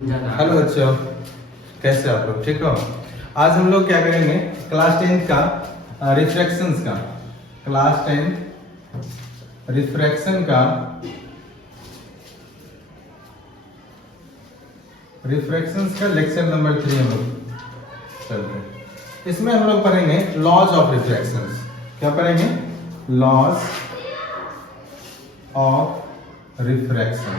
Hello बच्चों, कैसे आप लोग? ठीक हो? आज हम लोग क्या करेंगे, क्लास 10 का रिफ्रैक्शंस का क्लास 10 रिफ्रैक्शन का लेक्चर नंबर 3 हम लोग चलते हैं। इसमें हम लोग पढ़ेंगे लॉज ऑफ रिफ्रैक्शंस। क्या पढ़ेंगे? Laws of refraction.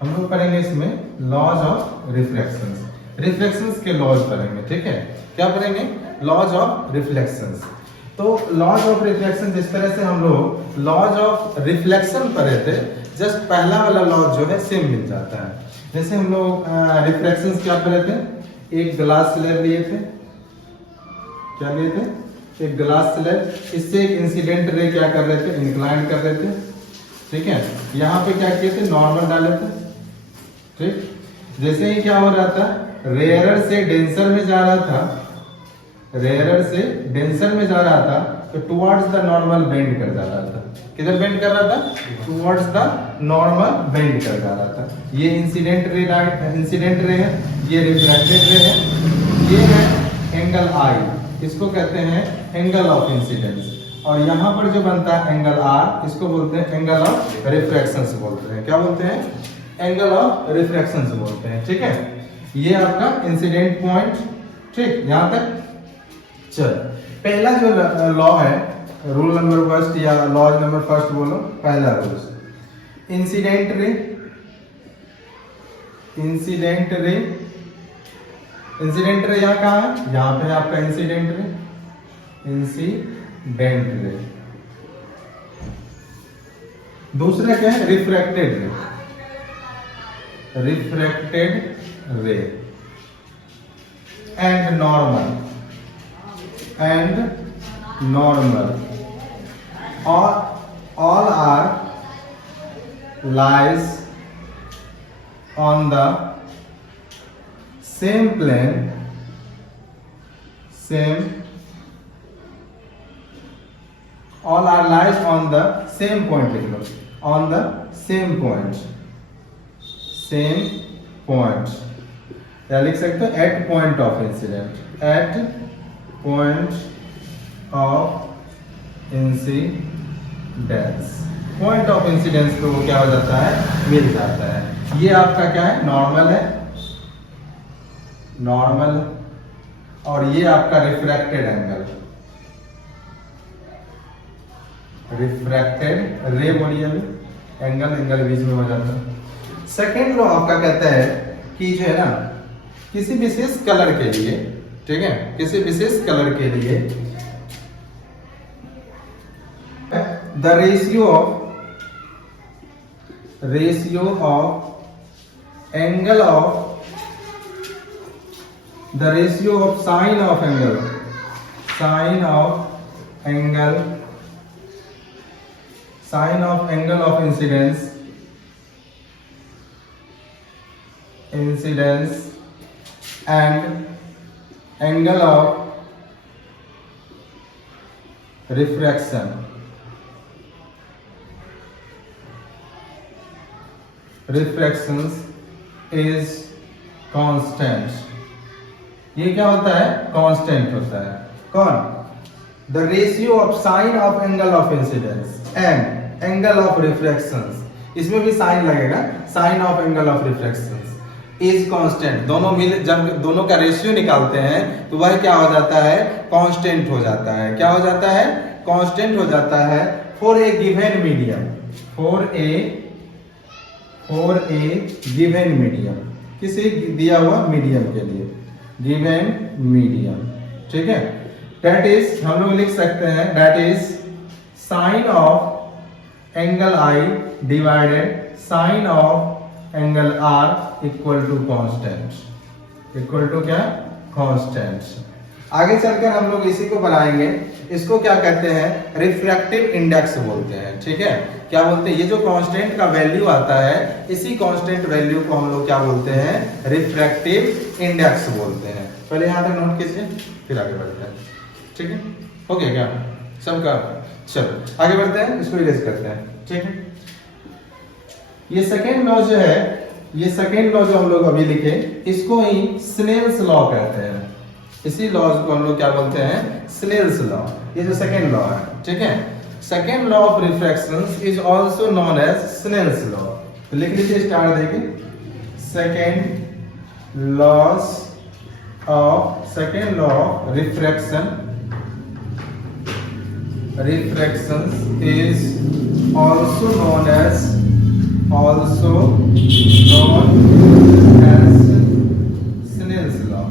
हम लोग पढ़ेंगे इसमें लॉज ऑफ रिफ्लेक्शंस के लॉज पढ़ेंगे। ठीक है, क्या पढ़ेंगे? Laws of reflections. तो लॉज ऑफ रिफ्लेक्शन, जिस तरह से हम लोग लॉज ऑफ रिफ्लेक्शन पढ़े थे, जस्ट पहला वाला लॉज जो है सेम मिल जाता है। जैसे हम लोग रिफ्लेक्शंस क्या पढ़े थे? एक ग्लास स्लैब लिए थे। क्या लिए थे? एक ग्लास स्लैब। इससे एक इंसिडेंट रे क्या कर रहे थे? इंक्लाइन कर रहे थे। ठीक है, यहाँ पे क्या किए थे? नॉर्मल डाले थे। ठीक, जैसे ही क्या हो रहा था, रेयरर से डेंसर में जा रहा था, रेयरर से डेंसर में जा रहा था, तो टुवर्ड्स द नॉर्मल बेंड कर जा रहा था। किधर बेंड कर रहा था? टुवर्ड्स द नॉर्मल बेंड कर जा रहा था। ये इंसिडेंट रे है, ये रिफ्रैक्टेड रे है, ये है एंगल आई, इसको कहते हैं एंगल ऑफ इंसिडेंस। और यहाँ पर जो बनता है एंगल आर, इसको बोलते हैं एंगल ऑफ रिफ्रैक्शंस बोलते हैं। क्या बोलते हैं? एंगल ऑफ रिफ्रैक्शंस बोलते हैं। ठीक है, ये आपका इंसिडेंट पॉइंट। ठीक, यहां तक चल। पहला जो लॉ है, रूल नंबर फर्स्ट या लॉज नंबर फर्स्ट बोलो, पहला रूल, इंसिडेंट रे यहाँ कहाँ है? यहाँ पे है आपका इंसिडेंट रे। दूसरा क्या है? रिफ्रैक्टेड रे and normal all are lies on the same plane, all are lies on the same point, लिख लो, on the same point, या लिख सकते हो at point of incidence, point of incidence पे वो क्या हो जाता है? मिल जाता है। ये आपका क्या है? नॉर्मल, और ये आपका रिफ्रैक्टेड रे बोलिए अभी, एंगल बीच में हो जाता है। सेकेंड लॉ आपका कहता है कि जो है ना, किसी विशेष कलर के लिए, ठीक है, किसी विशेष कलर के लिए the ratio of angle of the ratio of sine of angle of incidence and angle of refraction is constant। ये क्या होता है? कांस्टेंट होता है। कौन? The ratio of sine of angle of incidence and angle of refractions, इसमें भी sine लगेगा, sine of angle of refractions is constant. दोनों मिल, जब दोनों का रेशियो निकालते हैं तो वह क्या हो जाता है? कांस्टेंट हो जाता है। क्या हो जाता है? कांस्टेंट हो जाता है फॉर ए गिवन मीडियम, किसी दिया हुआ मीडियम के लिए, गिवन मीडियम। ठीक है, दैट इज, हम लोग लिख सकते हैं, that is sine of angle I divided sine of angle R equal to constant. Equal to क्या? कांस्टेंट। आगे चलकर हम लोग इसी को बनाएंगे। इसको क्या कहते हैं? रिफ्रैक्टिव इंडेक्स बोलते हैं। ठीक है, क्या बोलते हैं? ये जो कांस्टेंट का वैल्यू आता है, इसी कांस्टेंट वैल्यू को हम लोग क्या बोलते हैं? रिफ्रैक्टिव इंडेक्स बोलते हैं। पहले यहाँ तक नोट कीजिए, फिर आगे बढ़ते हैं। ठीक है, हो गया क्या सबका? चलो आगे बढ़ते हैं, इसको इरेज करते हैं। ठीक है, ये सेकेंड लॉ जो है ये सेकेंड लॉ जो हम लोग अभी लिखे, इसको ही स्नेल्स लॉ कहते हैं। इसी लॉ को हम लोग क्या बोलते हैं, स्नेल्स लॉ। ये जो सेकेंड लॉ है, ठीक है, second law of refraction is also known as Snell's law. तो लिख लीजिए, स्टार देके, second law of refraction is also known as Snell's law।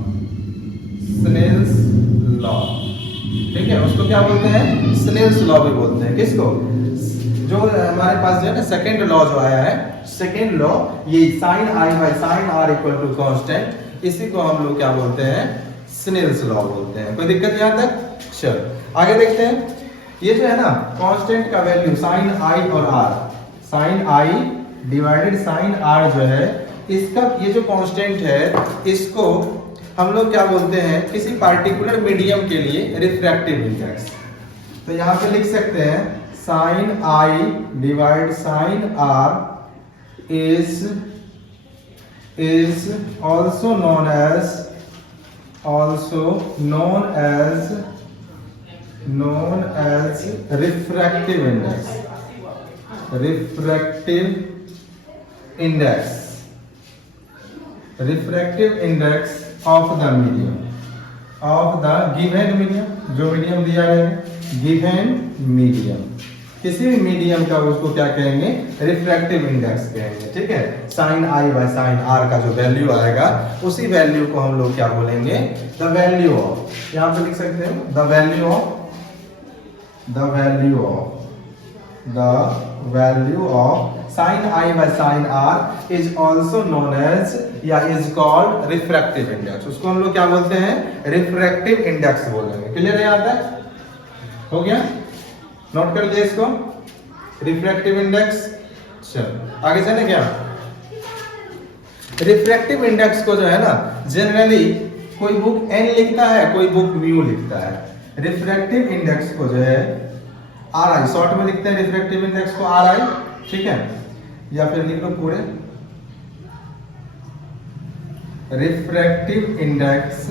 Snell's law, ठीक है, उसको क्या बोलते हैं, Snell's law भी बोलते हैं। किसको, जो हमारे पास जो है ना सेकेंड लॉ जो आया है, सेकेंड लॉ, ये sin I by sin R equal to constant, इसी को हम लोग क्या बोलते हैं, Snell's law बोलते हैं। कोई दिक्कत यहाँ तक? चलो आगे देखते हैं। ये जो है ना कांस्टेंट का वैल्यू साइन आई और R, sine I divided sine R जो है, इसका ये जो कांस्टेंट है, इसको हम लोग क्या बोलते हैं, किसी पार्टिकुलर मीडियम के लिए रिफ्रैक्टिव इंडेक्स। तो यहाँ पे लिख सकते हैं sine I divide sine R is also known as refractive index of the medium, of the given medium, जो मीडियम दिया है given medium, किसी भी मीडियम का उसको क्या कहेंगे, रिफ्रैक्टिव इंडेक्स कहेंगे। ठीक है, sine I by sine R का जो वैल्यू आएगा, उसी वैल्यू को हम लोग क्या बोलेंगे, द वैल्यू ऑफ, यहाँ पे लिख सकते हैं the value of sine I by sine R is also known as या इज कॉल्ड रिफ्रैक्टिव इंडेक्स। उसको हम लोग क्या बोलते हैं, रिफ्रैक्टिव इंडेक्स बोलेंगे। क्लियर है, यहाँ तक हो गया, नोट कर दिया इसको, रिफ्रैक्टिव इंडेक्स। चलो आगे चले क्या, रिफ्रैक्टिव इंडेक्स को जो है ना, जनरली कोई बुक एन लिखता है, कोई बुक म्यू लिखता है। रिफ्रैक्टिव इंडेक्स को जो है आर आई, शॉर्ट में लिखते हैं रिफ्रैक्टिव इंडेक्स को आर आई, ठीक है, या फिर लिख लो पूरे, refractive index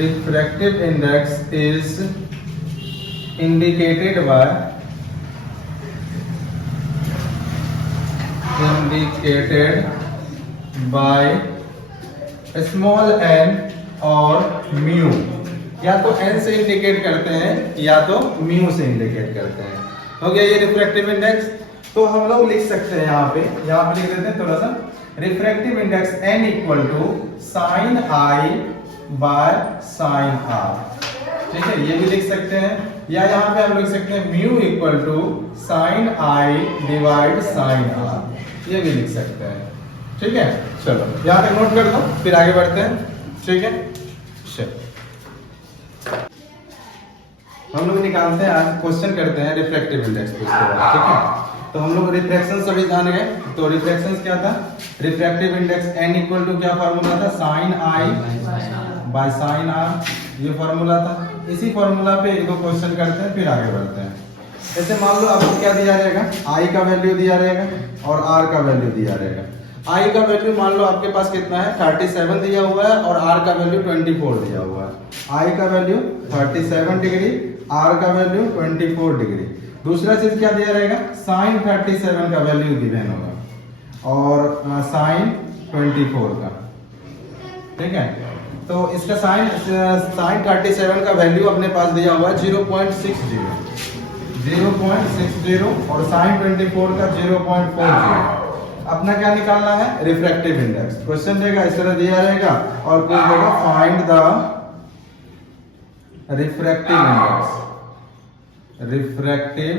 is indicated by small n और म्यू, या तो n से इंडिकेट करते हैं या तो म्यू से इंडिकेट करते हैं। हो गया ये रिफ्रैक्टिव इंडेक्स। तो हम लोग लिख सकते हैं यहाँ पे लिख देते हैं थोड़ा सा, refractive index n equal to sine I by sine R. ठीक है, ये भी लिख सकते हैं, या यहाँ पे हम लिख सकते हैं mu equal to sine I divide sine R, ये भी लिख सकते हैं। ठीक है, चलो यहाँ पे नोट कर दो, फिर आगे बढ़ते हैं। ठीक है, चलो हम लोग निकालते हैं, आज क्वेश्चन करते हैं रिफ्रैक्टिव इंडेक्स को इसके बाद। ठीक है, तो हम लोग रिफ्रैक्शन सभी जान गए। तो रिफ्रैक्शन क्या था, refractive index n equal to क्या फॉर्मूला था, sine I by sine R, ये फॉर्मूला था। इसी फॉर्मूला पे एक दो क्वेश्चन करते हैं, फिर आगे बढ़ते हैं। जैसे मान लो आपको क्या दिया रहेगा, i का वैल्यू दिया रहेगा और r का वैल्यू दिया रहेगा। i का वैल्यू मान लो आपके पास कितना है, 37 दिया हुआ है, और r का वैल्यू 24 दिया हुआ है। i का वैल्यू 37 डिग्री, r का वैल्यू 24 डिग्री। दूसरा चीज क्या दिया रहेगा, साइन 37 का वैल्यू गिवन होगा और साइन 24 का। ठीक है, तो इसका साइन 37 का वैल्यू अपने पास दिया हुआ है 0.60 और साइन 24 का 0.40। अपना क्या निकालना है, रिफ्रैक्टिव इंडेक्स। क्वेश्चन देगा इस तरह दिया रहेगा और कुछ देगा फाइंड द रिफ्रैक्टिव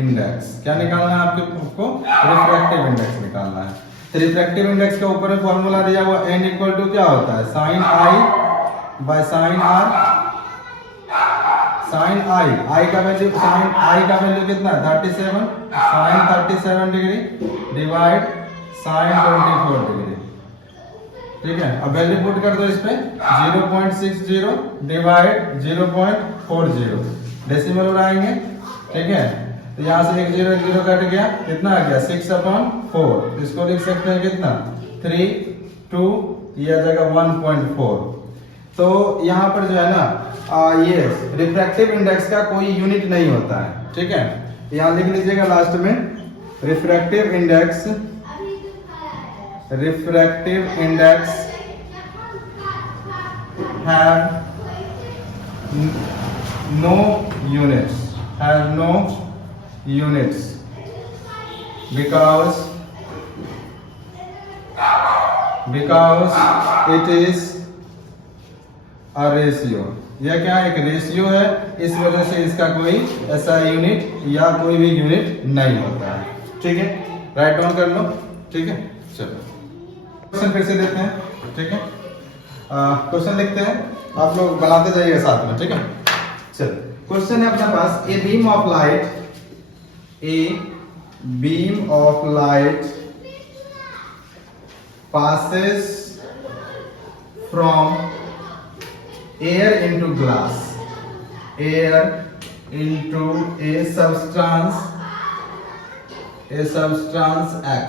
इंडेक्स। क्या निकालना है आपको, रिफ्रैक्टिव इंडेक्स निकालना है। तो रिफ्रैक्टिव इंडेक्स के ऊपर में फॉर्मूला दिया हुआ n इक्वल टू क्या होता है, sine I by sine R. Sine I का वैल्यू, साइन आई का वैल्यू कितना है 37, sine 37 degree divide sine 24 degree. ठीक है, अब वैल्यू पुट कर दो इस पे, 0.60 डिवाइड 0.40, डेसिमल उड़ाएंगे। ठीक है, तो यहाँ से एक जीरो कट गया, कितना आ गया 6/4। तो इसको लिख सकते हैं कितना 3 2, ये आ जाएगा 1.4। तो यहाँ पर जो है ना ये रिफ्रैक्टिव इंडेक्स का कोई यूनिट नहीं होता है, ठीक है। यहाँ लिख लीजिएगा लास्ट में refractive index have no units because it is a ratio। यह क्या है, एक रेशियो है, इस वजह से इसका कोई ऐसा यूनिट या कोई भी यूनिट नहीं होता है, ठीक है। राइट डाउन कर लो, ठीक है। चलो क्वेश्चन फिर से देते हैं, ठीक है। क्वेश्चन लिखते हैं, आप लोग बनाते जाइएगा साथ में, ठीक है। चलो क्वेश्चन है अपने पास, a beam of light passes from air into glass, air into a substance X।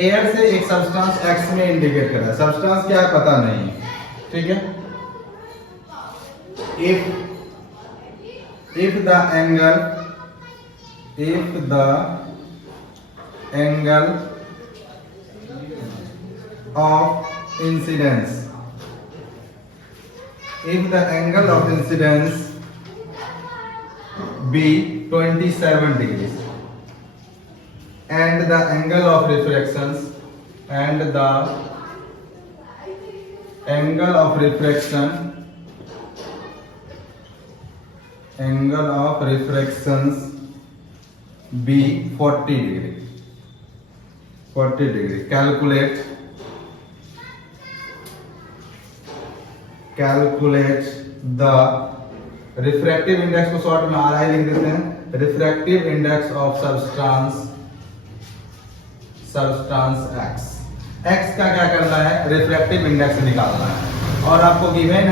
Air से एक सब्सटेंस X में इंडिकेट कर रहा है, सब्सटेंस क्या है पता नहीं है, ठीक है। if the angle of incidence be 27 degrees and the angle of refraction be 40 degree। Calculate the refractive index को शॉर्ट में RI लिख देते हैं, refractive index of substance X का क्या करना है, रिफ्रैक्टिव इंडेक्स निकालना है। और आपको गिवन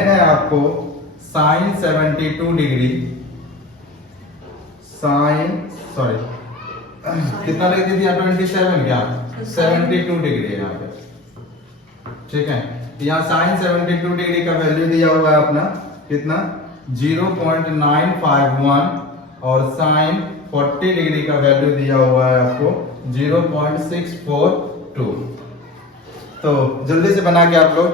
है आपको sin 72 डिग्री, कितना लिख दिया 27 क्या 72 डिग्री है यहाँ पे, ठीक है। यहाँ sin 72 डिग्री का वैल्यू दिया हुआ है अपना कितना 0.951 और sin 40 डिग्री का वैल्यू दिया हुआ है आपको 0.642। तो जल्दी से बना के आप लोग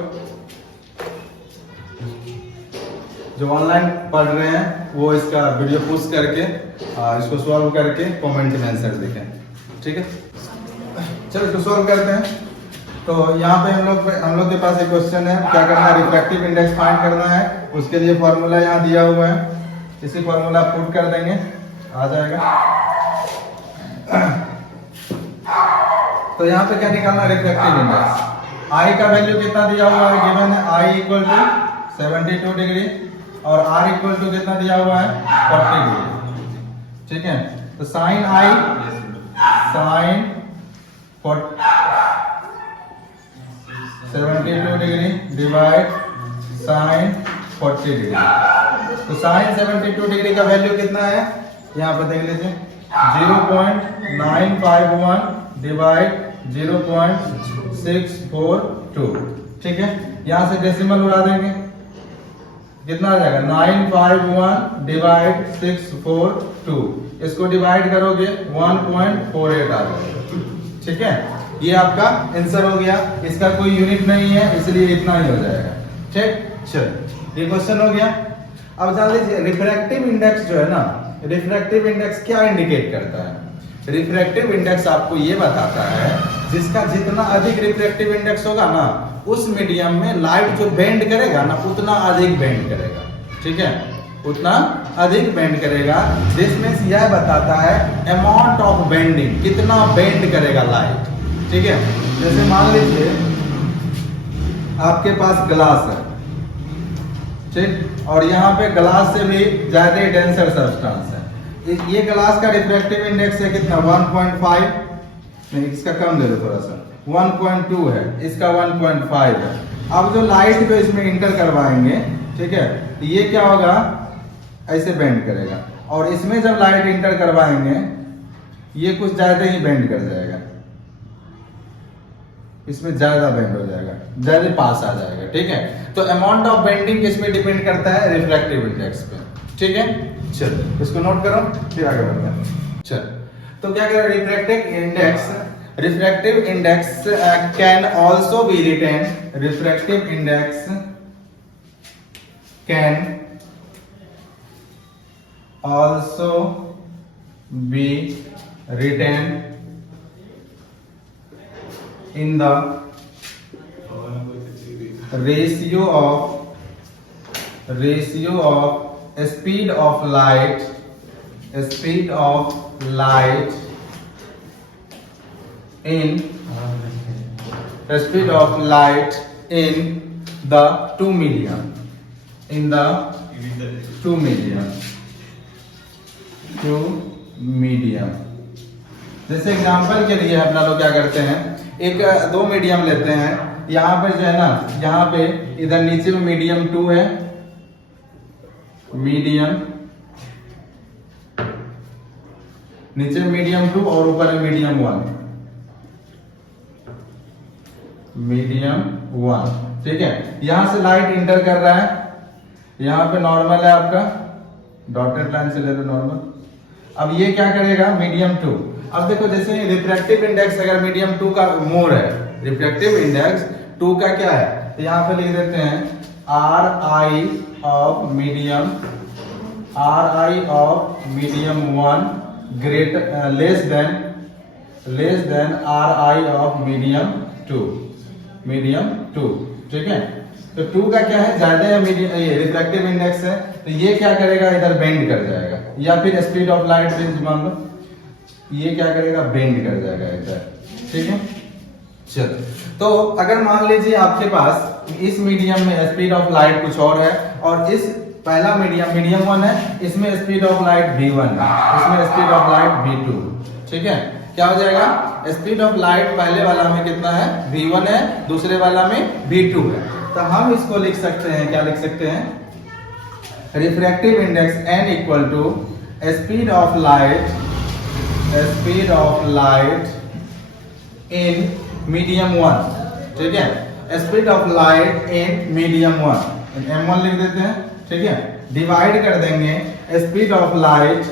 जो ऑनलाइन पढ़ रहे हैं वो इसका वीडियो पुश करके इसको सॉल्व करके कमेंट में आंसर लिखें, ठीक है। चलो इसको सॉल्व करते हैं। तो यहाँ पे हम लोग के पास एक क्वेश्चन है, क्या करना है, रिफ्रैक्टिव इंडेक्स फाइंड करना है। उसके लिए फॉर्मूला यहाँ दिया हुआ है, इसी फॉर्मूला पुट कर देंगे, आ जाएगा। तो यहाँ पे क्या निकालना, रिफ्रैक्टिव इंडेक्स। I का वैल्यू कितना दिया हुआ है, गिवन है I इक्वल टू 72 डिग्री और R इक्वल टू कितना दिया हुआ है 40 डिग्री, ठीक है। तो sin 72 degree divide sin 40 degree. तो sin 72 डिग्री का वैल्यू कितना है, यहाँ पर देख लीजिए 0.951 डिवाइड 0.642, ठीक है। यहाँ से डेसिमल उड़ा देंगे, कितना आ जाएगा 951 डिवाइड 642, इसको डिवाइड करोगे 1.48 आ जाएगा, ठीक है। ये आपका आंसर हो गया, इसका कोई यूनिट नहीं है इसलिए इतना ही हो जाएगा, ठीक। चलो ये क्वेश्चन हो गया। अब जान लीजिए रिफ्रैक्टिव इंडेक्स जो है ना, रिफ्रैक्टिव इंडेक्स क्या इंडिकेट करता है, रिफ्रैक्टिव इंडेक्स आपको ये बताता है जिसका जितना अधिक रिफ्रैक्टिव इंडेक्स होगा ना उस मीडियम में लाइट जो बेंड करेगा ना उतना अधिक बेंड करेगा, ठीक है, उतना अधिक बेंड करेगा। जिसमें यह बताता है अमाउंट ऑफ बेंडिंग, कितना बेंड करेगा लाइट, ठीक है। जैसे मान लीजिए आपके पास ग्लास है, ठीक, और यहाँ पे ग्लास से भी ज्यादा डेंसर सब्सटेंस है। ये ग्लास का रिफ्रैक्टिव इंडेक्स है कितना 1.5, नहीं इसका कम ले लो थोड़ा सा, 1.2 है, इसका 1.5 है। अब जो लाइट को इसमें इंटर करवाएंगे, ठीक है, तो ये क्या होगा, ऐसे बेंड करेगा, और इसमें जब लाइट इंटर करवाएंगे ये कुछ ज्यादा ही बेंड कर जाएगा, इसमें ज्यादा बेंड हो जाएगा, ज्यादा पास आ जाएगा, ठीक है। तो अमाउंट ऑफ बेंडिंग किस पे डिपेंड करता है? रिफ्रैक्टिव इंडेक्स पे, ठीक है। चल इसको नोट करो फिर आगे बढ़ते हैं। चल तो क्या करें, refractive index can also be written, refractive index can also be written in the ratio of speed of light in the two medium, जैसे एग्जांपल के लिए अपना लोग क्या करते हैं, एक दो मीडियम लेते हैं, यहाँ पे जो है ना, यहाँ पे इधर नीचे में मीडियम 2 है, नीचे मीडियम 2 और ऊपर है मीडियम 1, ठीक है। यहां से लाइट इंटर कर रहा है, यहाँ पे नॉर्मल है आपका, डॉटेड लाइन से ले लो नॉर्मल। अब ये क्या करेगा, मीडियम 2। अब देखो जैसे रिफ्रैक्टिव इंडेक्स अगर मीडियम 2 का मोर है, रिफ्रैक्टिव इंडेक्स 2 का क्या है, तो यहाँ पे लिख देते हैं RI of medium 1 greater less than RI of medium 2, ठीक है। तो 2 का क्या है, ज्यादा है, मीडियम, ये रिफ्रैक्टिव इंडेक्स है, तो ये क्या करेगा, इधर बेंड कर जाएगा, या फिर स्पीड ऑफ लाइट रेंज मान लो, ये क्या करेगा, बेंड कर जाएगा इधर, ठीक है। चलो तो अगर मान लीजिए आपके पास इस मीडियम में स्पीड ऑफ लाइट कुछ और है, और इस पहला मीडियम 1 है, इसमें स्पीड ऑफ लाइट v1 है, इसमें स्पीड ऑफ लाइट v2, ठीक है। क्या हो जाएगा, स्पीड ऑफ लाइट पहले वाला में कितना है, v1 है, दूसरे वाला में v2 है। तो हम इसको लिख सकते हैं, क्या लिख सकते हैं, refractive index n equal to speed of light in medium 1, ठीक है। Speed of light in medium 1, m1 लिख देते हैं, ठीक है। डिवाइड कर देंगे speed of light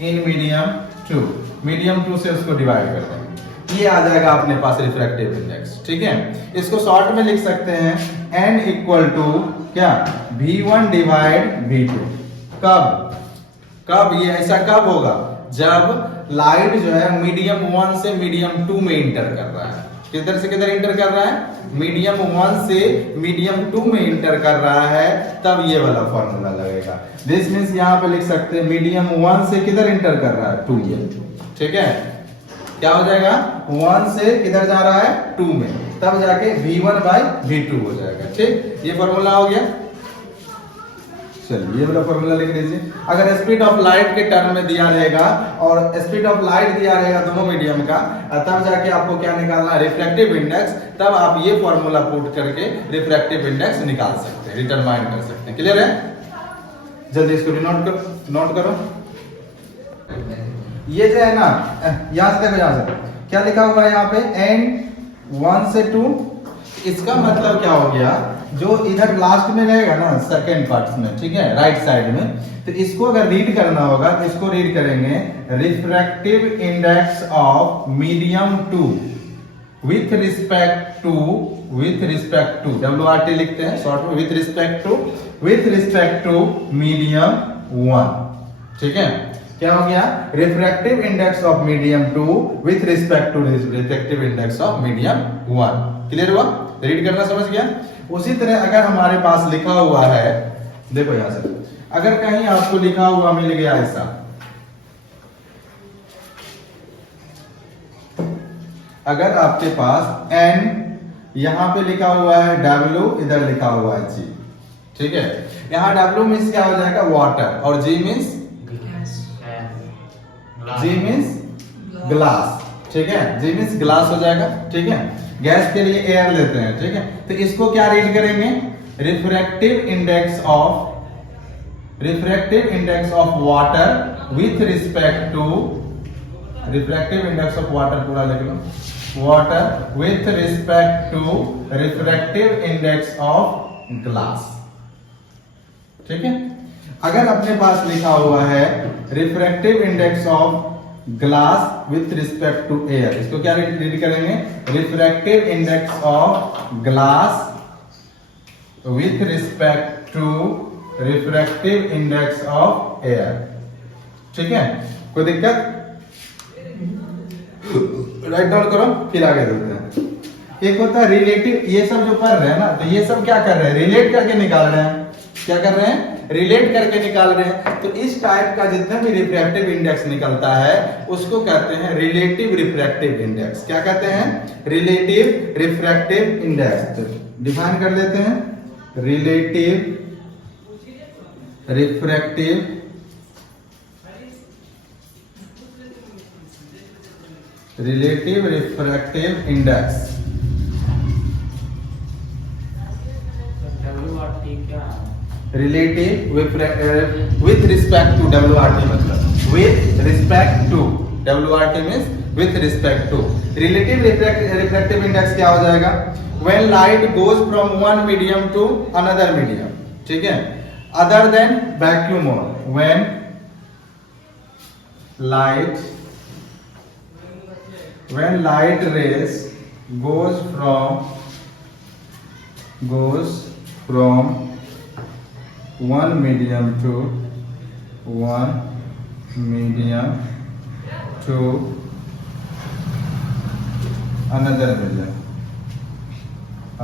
in medium 2 से उसको डिवाइड कर देंगे, ये आ जाएगा अपने पास रिफ्रैक्टिव इंडेक्स, ठीक है। इसको शॉर्ट में लिख सकते हैं n इक्वल टू क्या, v1 डिवाइड v2। कब ये ऐसा कब होगा, जब लाइट जो है मीडियम 1 से मीडियम 2 में इंटर कर रहा है। किधर से किधर इंटर कर रहा है, मीडियम 1 से मीडियम 2 में इंटर कर रहा है, तब ये वाला फॉर्मूला लगेगा। दिस मींस यहाँ पे लिख सकते हैं मीडियम 1 से किधर इंटर कर रहा है, 2 में, ठीक है। क्या हो जाएगा, 1 से किधर जा रहा है, 2 में, तब जाके v1 बाई v2 हो जाएगा, ठीक। ये फॉर्मूला हो गया। चलिए ये वाला फॉर्मूला लिख लीजिए। अगर स्पीड ऑफ लाइट के टर्म में दिया रहेगा और स्पीड ऑफ लाइट दिया रहेगा दोनों मीडियम का, तब जाके आपको क्या निकालना है, रिफ्रैक्टिव इंडेक्स, तब आप ये फॉर्मूला पुट करके रिफ्रैक्टिव इंडेक्स निकाल सकते हैं, डिटरमाइन कर सकते हैं। क्लियर है, जल्दी इसको नोट करो। ये जो है ना, यहां से देखो, यहां से क्या लिखा हुआ है, यहाँ पे n 1 से 2, इसका मतलब क्या हो गया, जो इधर लास्ट में रहेगा ना, सेकेंड पार्ट में, ठीक है, राइट साइड में, तो इसको अगर रीड करना होगा तो इसको रीड करेंगे refractive index of medium 2 with respect to WRT लिखते हैं शॉर्ट में, विथ रिस्पेक्ट टू मीडियम 1, ठीक है। क्या हो गया, refractive index of medium 2 with respect to refractive index of medium 1। Clear हुआ, रीड करना समझ गया। उसी तरह अगर हमारे पास लिखा हुआ है, देखो यहां से, अगर कहीं आपको लिखा हुआ मिल गया ऐसा, अगर आपके पास n यहां पे लिखा हुआ है, w इधर लिखा हुआ है g, ठीक है। यहां w मींस क्या हो जाएगा, वाटर, और g मींस ग्लास, ठीक है, g मींस ग्लास हो जाएगा, ठीक है। गैस के लिए एयर लेते हैं, ठीक है। तो इसको क्या रीड करेंगे, refractive index of water with respect to refractive index of water पूरा लिख लो, water with respect to refractive index of glass। ठीक है, अगर अपने पास लिखा हुआ है refractive index of glass with respect to air, इसको क्या रीड करेंगे, refractive index of glass with respect to refractive index of air. ठीक है, कोई दिक्कत, राइट डाउन करो फिर आगे चलते हैं। एक होता है रिलेटिव, ये सब जो पढ़ रहे हैं ना, तो ये सब क्या कर रहे हैं, रिलेट करके निकाल रहे हैं, क्या कर रहे हैं, रिलेट करके निकाल रहे हैं। तो इस टाइप का जितना भी रिफ्रैक्टिव इंडेक्स निकलता है उसको कहते हैं रिलेटिव रिफ्रैक्टिव इंडेक्स। क्या कहते हैं, रिलेटिव रिफ्रैक्टिव इंडेक्स। तो डिफाइन कर लेते हैं, relative refractive index. Relative with respect to WRT, मतलब with respect to WRT means with respect to. Relative refractive index क्या हो जाएगा, when light goes from one medium to another medium, ठीक है, other than vacuum mode, when light rays goes from one medium to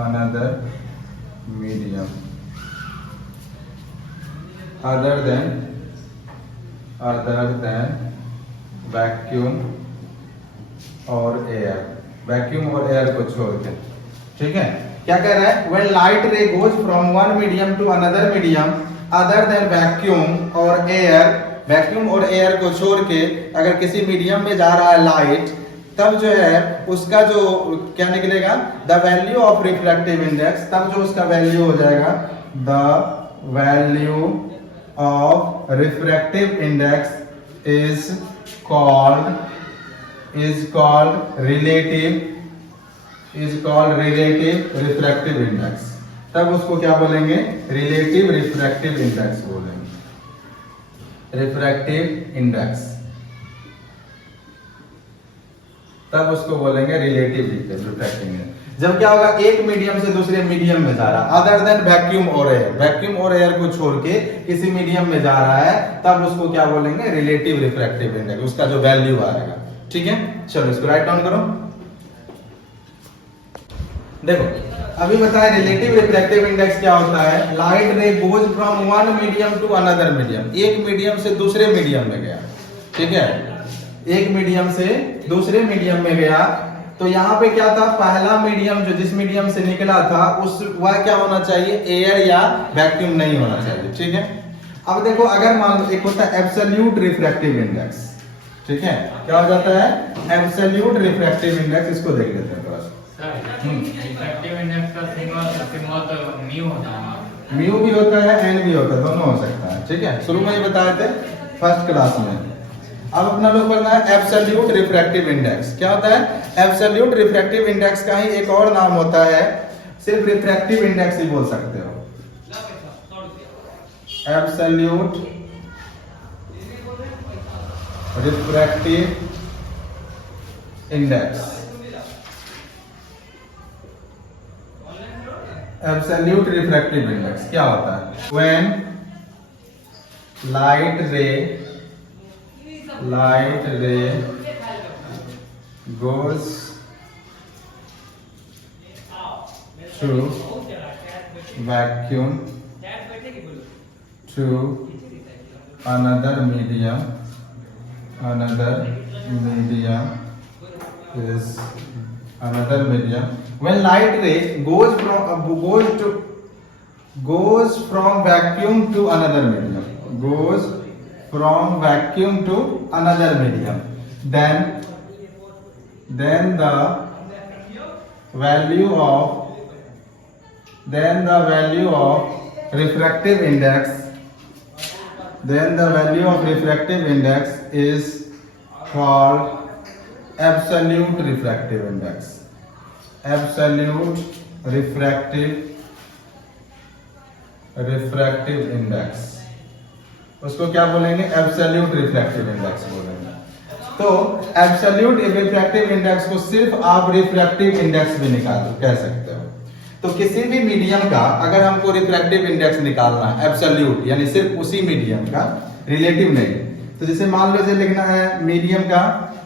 another medium other than vacuum और air को छोड़ के। ठीक है, क्या कह रहा है, when light ray goes from one medium to another medium other than vacuum और एयर को छोड़ के अगर किसी मीडियम में जा रहा है लाइट, तब जो है उसका जो क्या निकलेगा, the value of refractive index, तब जो उसका वैल्यू हो जाएगा, the value of refractive index is called relative refractive index. तब उसको क्या बोलेंगे, रिलेटिव रिफ्रैक्टिव इंडेक्स बोलेंगे, रिफ्रैक्टिव इंडेक्स, तब उसको बोलेंगे रिलेटिव रिफ्रैक्टिव इंडेक्स। जब क्या होगा, एक मीडियम से दूसरे मीडियम में जा रहा, अदर देन वैक्यूम और एयर को छोड़ के किसी मीडियम में जा रहा है, तब उसको क्या बोलेंगे, रिलेटिव रिफ्रैक्टिव इंडेक्स, उसका जो वैल्यू आएगा। ठीक है, चलो इसको राइट डाउन करो। देखो अभी बताया रिलेटिव रिफ्रैक्टिव इंडेक्स क्या होता है, light ray goes from one medium to another medium, एक मीडियम से दूसरे मीडियम में गया। ठीक है, एक मीडियम से दूसरे मीडियम में गया, तो यहाँ पे क्या था, पहला मीडियम जो जिस मीडियम से निकला था उस वह क्या होना चाहिए, एयर या वैक्यूम नहीं होना चाहिए। ठीक है, अब देखो अगर मान लो एक होता है एब्सोल्यूट रिफ्रैक्टिव इंडेक्स। ठीक है, क्या हो जाता है, एब्सोल्यूट रिफ्रैक्टिव इंडेक्स, इसको देख लेते हैं थोड़ा सा। रिफ्रैक्टिव इंडेक्स का सिंबल तो म्यू होता है, म्यू भी होता है एन भी होता है, दोनों हो सकता है। ठीक है, शुरू में ही बताए थे फर्स्ट क्लास में। अब अपना लोग पढ़ना है एब्सोल्यूट रिफ्रैक्टिव इंडेक्स। क्या होता है, एब्सोल्यूट रिफ्रैक्टिव इंडेक्स का ही एक और नाम होता है, सिर्फ रिफ्रैक्टिव इंडेक्स ही बोल सकते हो, absolute refractive index. Absolute refractive index क्या होता है, व्हेन लाइट रे goes through vacuum to another medium when light ray goes from vacuum to another medium, then the value of then the value of refractive index is called absolute refractive index. Absolute refractive index, उसको क्या बोलेंगे? Absolute refractive index बोलेंगे। तो absolute refractive index को सिर्फ आप refractive index भी कह सकते हो। तो किसी भी मीडियम का अगर हमको रिफ्रैक्टिव इंडेक्स निकालना है एब्सोल्यूट, यानी सिर्फ उसी मीडियम का, रिलेटिव नहीं, तो जैसे मान लो लिखना है मीडियम का,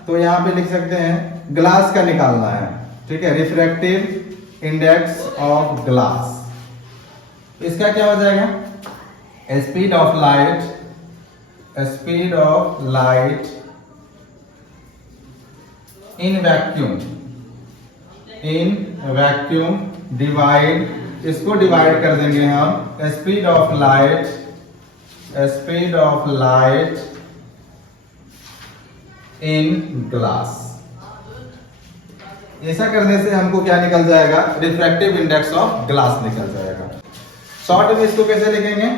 तो यहाँ पे लिख सकते हैं ग्लास का निकालना है, ठीक है, रिफ्रैक्टिव इंडेक्स ऑफ ग्लास। इसका क्या हो जाएगा? Speed of light in vacuum divide, इसको डिवाइड कर देंगे हम speed of light in glass. ऐसा करने से हमको क्या निकल जाएगा? रिफ्रैक्टिव इंडेक्स ऑफ ग्लास निकल जाएगा। शॉर्ट में इसको कैसे लिखेंगे?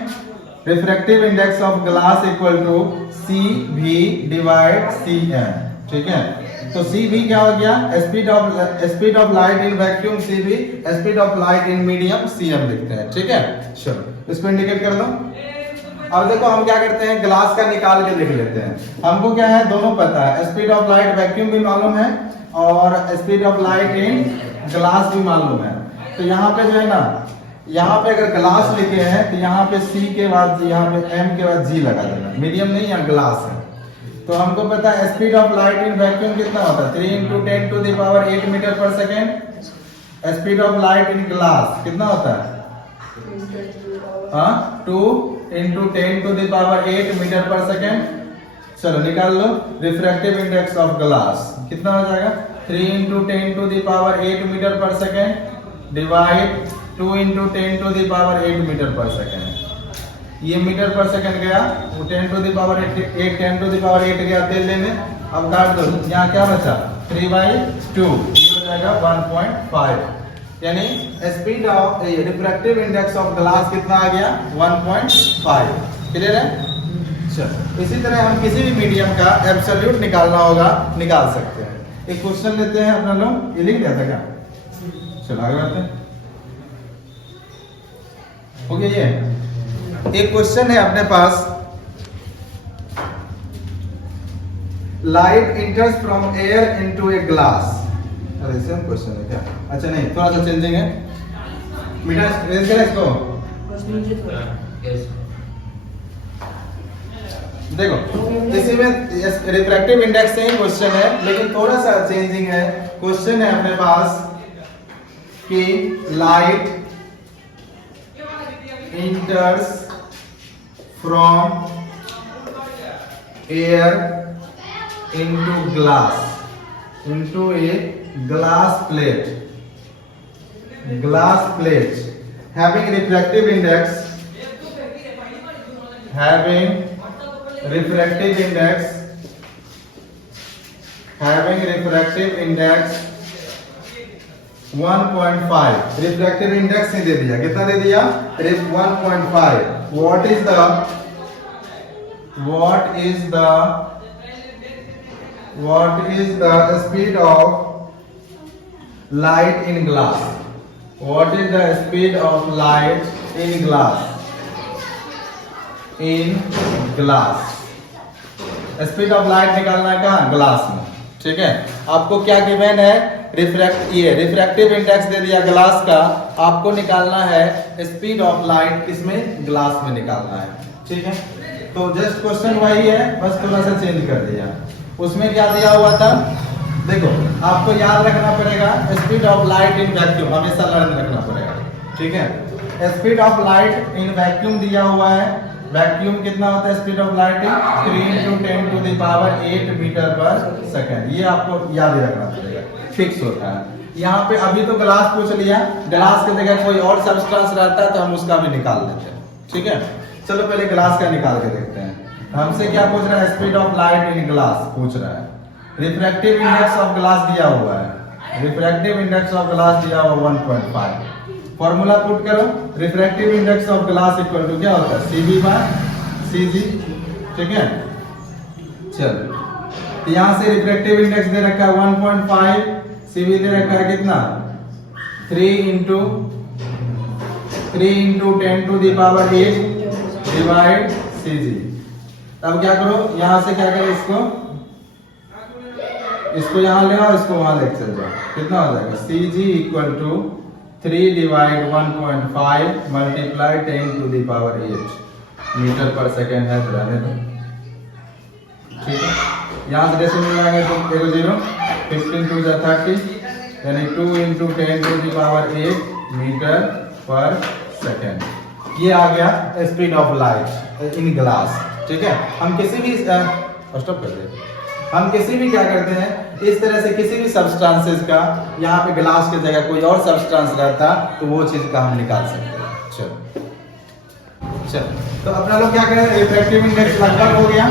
Refractive index of glass equal to CV divide CM, ठीक है। तो CV क्या हो गया? Speed of light in vacuum CV, speed of light in medium CM लिखते हैं, ठीक है। चलो इसको इंडिकेट कर लो। अब देखो हम क्या करते हैं, ग्लास का निकाल के लिख लेते हैं। हमको क्या है? दोनों पता है, स्पीड ऑफ लाइट वैक्यूम भी मालूम है और speed of light in glass भी मालूम है। तो यहाँ पे जो है ना, यहाँ पे अगर ग्लास लिखे हैं तो यहाँ पे C के बाद यहाँ पे M के बाद G लगा देना, मीडियम नहीं यहाँ ग्लास है। तो हमको पता है speed of light in vacuum कितना होता है? 3 × 10⁸ मीटर पर second. Speed of light in glass कितना होता है? 2 × 10⁸ मीटर पर सेकेंड। चलो निकाल लो, रिफ्रैक्टिव इंडेक्स ऑफ ग्लास कितना हो जाएगा? 3 × 10⁸ मीटर पर सेकेंड डिवाइड 2 × 10⁸ मीटर पर सेकेंड। ये मीटर पर सेकेंड गया, वो 10⁸ गया तेल लेने। अब काट दो, यहाँ क्या बचा? 3/2, ये हो जाएगा 1.5। यानी speed of refractive index of glass कितना आ गया? 1.5। क्लियर है? चलो इसी तरह हम किसी भी मीडियम का एब्सोल्यूट निकालना होगा, निकाल सकते हैं। एक क्वेश्चन लेते हैं अपना लोग, ये लिख दिया था क्या? चलो आगे बढ़ते हैं। हो गया ये। एक क्वेश्चन है अपने पास, light enters from air into a glass. अरे सेम क्वेश्चन है क्या? अच्छा नहीं, थोड़ा सा चेंजिंग है। मीटर रेज करें इसको। देखो इसी में रिफ्रैक्टिव इंडेक्स से ही क्वेश्चन है, लेकिन थोड़ा सा चेंजिंग है। क्वेश्चन है अपने पास कि light enters from air into glass, into a glass plate having refractive index 1.5। Refractive index ही दे दिया, कितना दे दिया? 1.5। What is the speed of light in glass? What is the speed of light in glass? Speed of light निकालना है कहाँ? Glass में, ठीक है। आपको क्या गिवन है? रिफ्रैक्टिव इंडेक्स दे दिया ग्लास का, आपको निकालना है स्पीड ऑफ लाइट किसमें? ग्लास में निकालना है, ठीक है। तो जस्ट क्वेश्चन वही है, बस थोड़ा सा चेंज कर दिया। उसमें क्या दिया हुआ था? देखो आपको याद रखना पड़ेगा, speed of light in vacuum हमेशा लर्न रखना पड़ेगा, ठीक है। Speed of light in vacuum दिया हुआ है। वैक्यूम कितना होता है? स्पीड ऑफ लाइट 3 × 10⁸ मीटर पर सेकेंड। ये आपको याद रखना पड़ेगा, फिक्स होता है। यहाँ पे अभी तो ग्लास पूछ लिया, ग्लास की जगह कोई और सब्सटेंस रहता है तो हम उसका भी निकाल लेते हैं, ठीक है। चलो पहले ग्लास का निकाल के देखते हैं। हमसे क्या पूछ रहा है? Speed of light in glass पूछ रहा है। रिफ्रैक्टिव इंडेक्स ऑफ ग्लास दिया हुआ है, रिफ्रैक्टिव इंडेक्स ऑफ ग्लास दिया हुआ 1.5। फॉर्मूला पुट करो, refractive index of glass equal to क्या होता है CB बाय CG, ठीक है। चलो तो यहां से रिफ्रैक्टिव इंडेक्स दे रखा है 1.5, CB दे रखा है कितना 3 into 10 to the power 8 divide CG। अब क्या करो, यहां से क्या करो, इसको यहां ले आओ, इसको वहां लेके चल जाओ, कितना हो जाएगा CG equal to 3 divide 1.5 multiply 10 to the power 8 metre पर सेकेंड है, रहने दो, ठीक है। यहां से डेसिमल लाएंगे तो 0 15 टू 30 यानी 2 into 10 to the power 8 metre पर सेकेंड। ये आ गया speed of light in glass, ठीक है। हम किसी भी स्टॉप कर दे, हम किसी भी क्या करते हैं, इस तरह से किसी भी सब्सटेंसेस का यहाँ पे ग्लास की जगह कोई और सब्सटेंस रहता तो वो चीज का हम निकाल सकते हैं। चलो तो अपना लोग क्या करें, रिफ्रैक्टिव इंडेक्स लगभग हो गया।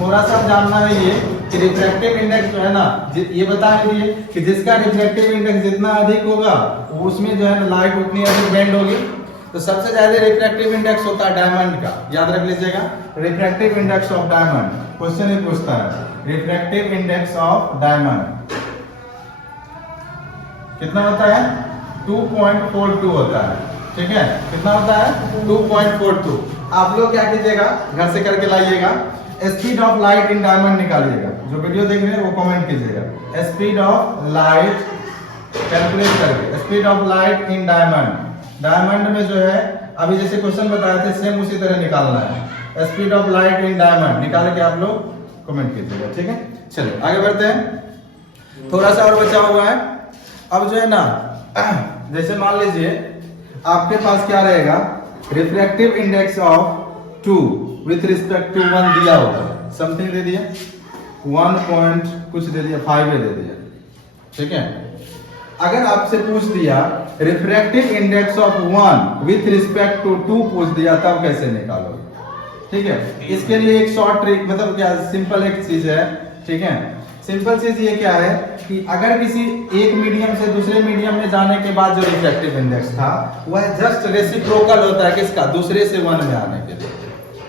थोड़ा सा जानना है ये कि रिफ्रैक्टिव इंडेक्स जो है ना, ये बता दिए कि जिसका रिफ्रैक्टिव इंडेक्स जितना अधिक होगा उसमें जो है ना लाइट उतनी अधिक बेंड होगी। तो सबसे ज्यादा रिफ्रैक्टिव इंडेक्स होता है डायमंड का, याद रख लीजिएगा, refractive index of diamond. Question ही पूछता है रिफ्रैक्टिव इंडेक्स ऑफ डायमंड कितना होता है 2.42 होता है, ठीक है। कितना होता है 2.42। आप लोग क्या कीजिएगा, घर से करके लाइएगा, speed of light in diamond निकालिएगा। जो वीडियो देख रहे हैं वो कमेंट कीजिएगा, स्पीड ऑफ लाइट कैलकुलेट करके, speed of light in diamond. Diamond में जो है अभी जैसे क्वेश्चन बताए थे सेम उसी तरह निकालना है, speed of light in diamond निकाल के आप लोग कमेंट कीजिएगा, ठीक है। चलिए आगे बढ़ते हैं, थोड़ा सा और बचा हुआ है। अब जो है ना, जैसे मान लीजिए आपके पास क्या रहेगा, refractive index of 2 with respect to 1 दिया होगा, समथिंग दे दिया 1 पॉइंट कुछ दे दिया 5 दे दिया, ठीक है। अगर आपसे पूछ दिया refractive index of 1 with respect to 2 पूछ दिया, तब कैसे निकालोगे, ठीक है। इसके लिए एक शॉर्ट ट्रिक, मतलब क्या सिंपल एक चीज है, ठीक है। सिंपल चीज ये क्या है कि अगर किसी एक मीडियम से दूसरे मीडियम में जाने के बाद जो रिफ्रैक्टिव इंडेक्स था वह जस्ट रेसिप्रोकल होता है किसका, दूसरे से 1 में आने के लिए,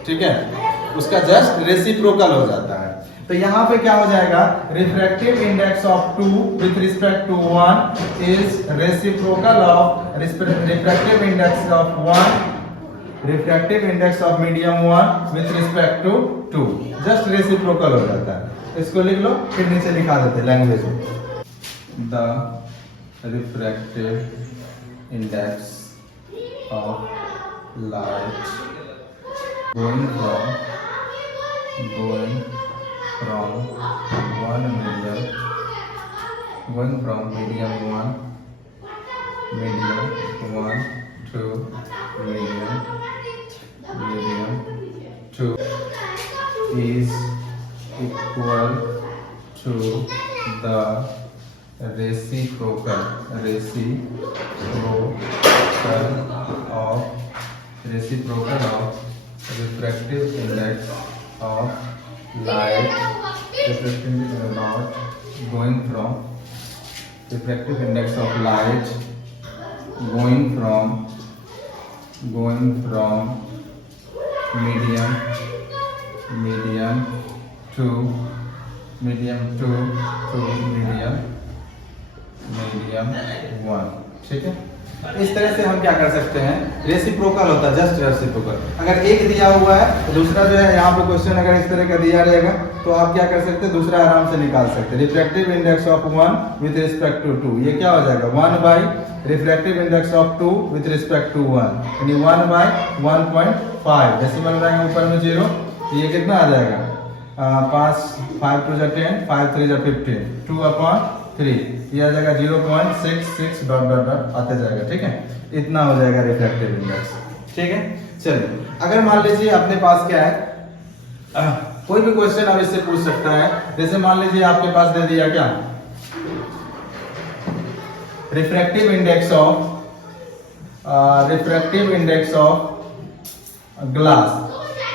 ठीक है, उसका जस्ट रेसिप्रोकल हो जाता है। तो यहाँ पे क्या हो जाएगा, refractive index of 2 with respect to 1 is reciprocal of refractive index of 1, refractive index of medium 1 with respect to 2, just reciprocal हो जाता है। इसको लिख लो, फिर नीचे लिखा देते लैंग्वेज में, the refractive index of light going from one medium one to medium 2 is equal to the reciprocal of refractive index of light going from refractive index of light going from medium 2 to medium 1, ठीक है। इस तरह से हम क्या कर सकते हैं, रेसिप्रोकल होता है, जस्ट रेसिप्रोकल। अगर एक दिया हुआ है तो दूसरा जो है, यहाँ पे क्वेश्चन अगर इस तरह का दिया रहेगा तो आप क्या कर सकते हैं, दूसरा आराम से निकाल सकते हैं। Refractive index of 1 with respect to 2, ये क्या हो जाएगा 1 by refractive index of 2 with respect to 1, यानी 1 बाई 1.5, डेसिमल लगाएंगे ऊपर में 0, ये कितना आ जाएगा 5 2 जा 10, 5 3 जा 15, 2/3, ये आ जाएगा 0.66 डॉट डॉट डॉट आते जाएगा, ठीक है। इतना हो जाएगा रिफ्रैक्टिव इंडेक्स, ठीक है। चलिए अगर मान लीजिए अपने पास क्या है, कोई भी क्वेश्चन अब इससे पूछ सकता है। जैसे मान लीजिए आपके पास दे दिया क्या, refractive index of glass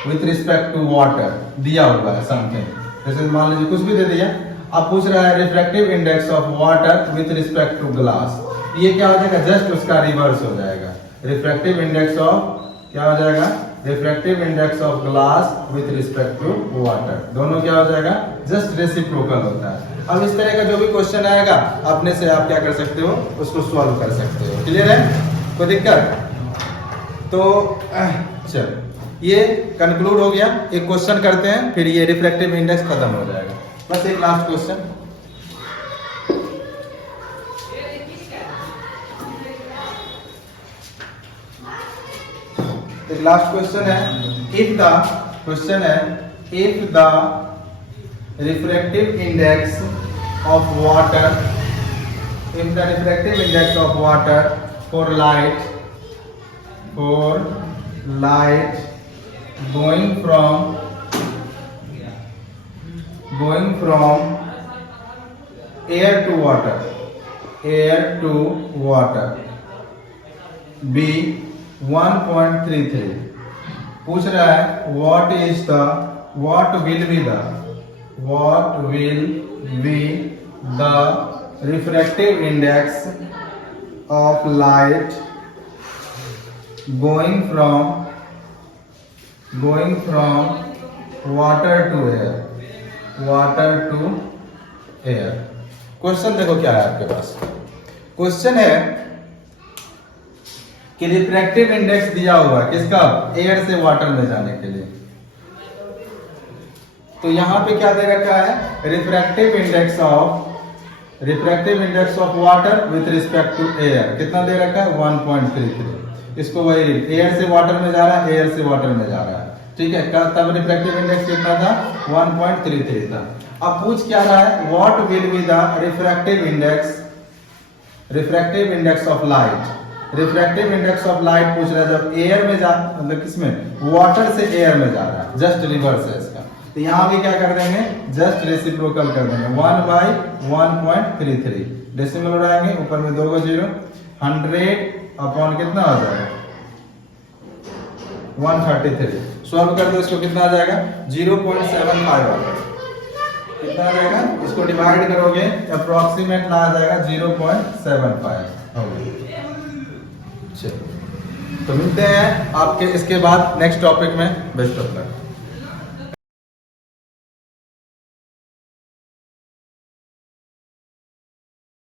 with respect to water दिया हुआ है समथिंग, जैसे मान लीजिए कुछ भी दे दिया, आप पूछ रहा है refractive index of water with respect to glass, ये क्या हो जाएगा, जस्ट उसका रिवर्स हो जाएगा। रिफ्रैक्टिव इंडेक्स ऑफ क्या हो जाएगा, refractive index of glass with respect to water, दोनों क्या हो जाएगा, जस्ट रेसिप्रोकल होता है। अब इस तरह का जो भी क्वेश्चन आएगा अपने से आप क्या कर सकते हो, उसको सॉल्व कर सकते हो। क्लियर है, कोई दिक्कत? तो चल ये कंक्लूड हो गया। एक क्वेश्चन करते हैं, फिर ये रिफ्रैक्टिव इंडेक्स खत्म हो जाएगा। बस एक लास्ट क्वेश्चन। एक लास्ट क्वेश्चन है, इफ द क्वेश्चन है if the refractive index of water, if the refractive index of water for light going from air to water be 1.33, पूछ रहा है what will be the refractive index of light going from water to air। Question देखो क्या है आपके पास। Question है कि refractive index दिया हुआ है किसका, एयर से वाटर में जाने के लिए। तो यहां पे क्या दे रखा है, refractive index of water with respect to air, कितना दे रखा है, 1.33। इसको वही एयर से वाटर में जा रहा है, एयर से वाटर में जा रहा है, ठीक है। तब रिफ्रैक्टिव इंडेक्स कितना था, 1.33 था। अब पूछ क्या रहा है, what will be the refractive index of light. Refractive index of light पूछ रहा है जब एयर में जा, मतलब किसमें, वाटर से एयर में जा रहा है, जस्ट रिवर्स है इसका। तो यहां भी क्या कर देंगे, जस्ट रेसिप्रोकल कर देंगे, 1/1.33 डेसिमल उड़ाएंगे, ऊपर में 2 0, 100 अपॉन कितना आ जाएगा, 133। सॉल्व कर दो इसको, कितना आ जाएगा, 0.75 आ जाएगा। कितना आ जाएगा, इसको डिवाइड करोगे अप्रोक्सीमेट ला आ जाएगा 0.75 हो गया। चलो तो मिलते हैं आपके इसके बाद नेक्स्ट टॉपिक में। Best of luck.